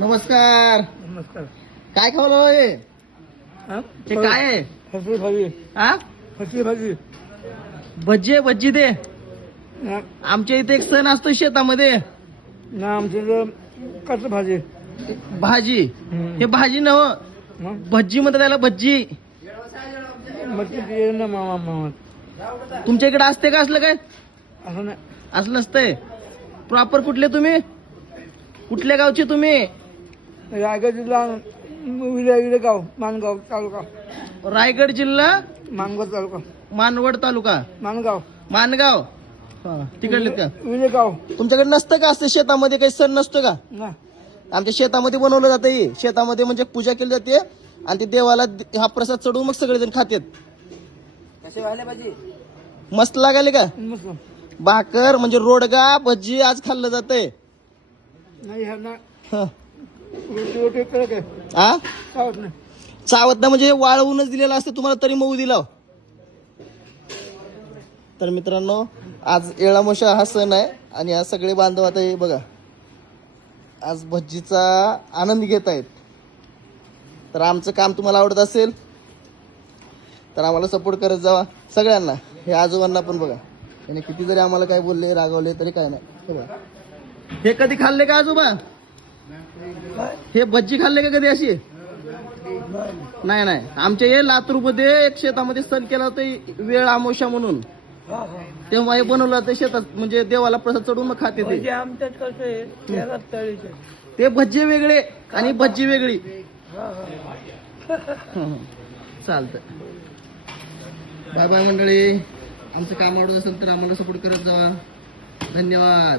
नमस्कार. नमस्कार. काय खावलं हे? हा? हे काय आहे? फसली भाजी. हा? फसली भाजी. भज्जी भज्जी दे. ना आमच्या इथे एक सण असतो शेतामध्ये. ना आमचं कसं भाजी. भाजी. हे भाजी नव मग भज्जी म्हणतात त्याला भज्जी. मच्छी ते ना मामा मामा तुमच्या इकडे असते का असलं काय? असं नाही. असं नसतंय. प्रॉपर कुठले तुम्ही? कुठल्या गावचे तुम्ही? रायगड जिल्हा विले गाव मानगाव तालुका. रायगड जिल्हा मानगाव तालुका. मानवड तालुका मानगाव मानगाव. तिकडले का? विले गाव. तुमच्याकडे नसतं का असते शेतामध्ये काही सण नसतो का? ना आमच्या शेतामध्ये बनवलं जातं हे. शेतामध्ये म्हणजे पूजा केली जाते आणि ते देवाला हा प्रसाद चढवून मग सगळेजण खातात. कसे व्हायला पाहिजे. मस्त लागायले का? मस्त. भाकर म्हणजे रोडगा भज्जी आज खाल्लं जातंय. नाही ह्या ना हं. रोटी रोटी करत आहे. आ? चावत नाही. चावत ना म्हणजे वाळवूनच दिलेलं असतं तुम्हाला तरी मऊ दिला. तर मित्रांनो आज येळामोशा हा सण आहे आणि आज सगळे बांधव आता हे बघा आज भज्जीचा आनंद घेत आहेत. तर आमचं काम तुम्हाला आवडत असेल तर आम्हाला सपोर्ट करत जावा सगळ्यांना. हे आजोबांना पण बघा त्याने किती जरी आम्हाला काय बोलले रागवले तरी काय नाही. हे बघा हे कधी खाल्ले का आजोबा? हे भज्जी खाल्ले का कधी अशी? नाही नाही. आमच्या हे लातूरमध्ये एक शेतामध्ये सण केला होता वेळ आमोशा म्हणून. तेव्हा हे बनवलं होतं शेतात म्हणजे देवाला प्रसाद चढून मग खाते ते. आमच्यात कसं आहे त्याला तळीचे. ते भज्जी वेगळे आणि भज्जी वेगळी. चालतं. बाय बाय मंडळी. आमचं काम आवडत असेल तर आम्हाला सपोर्ट करत जावा. धन्यवाद.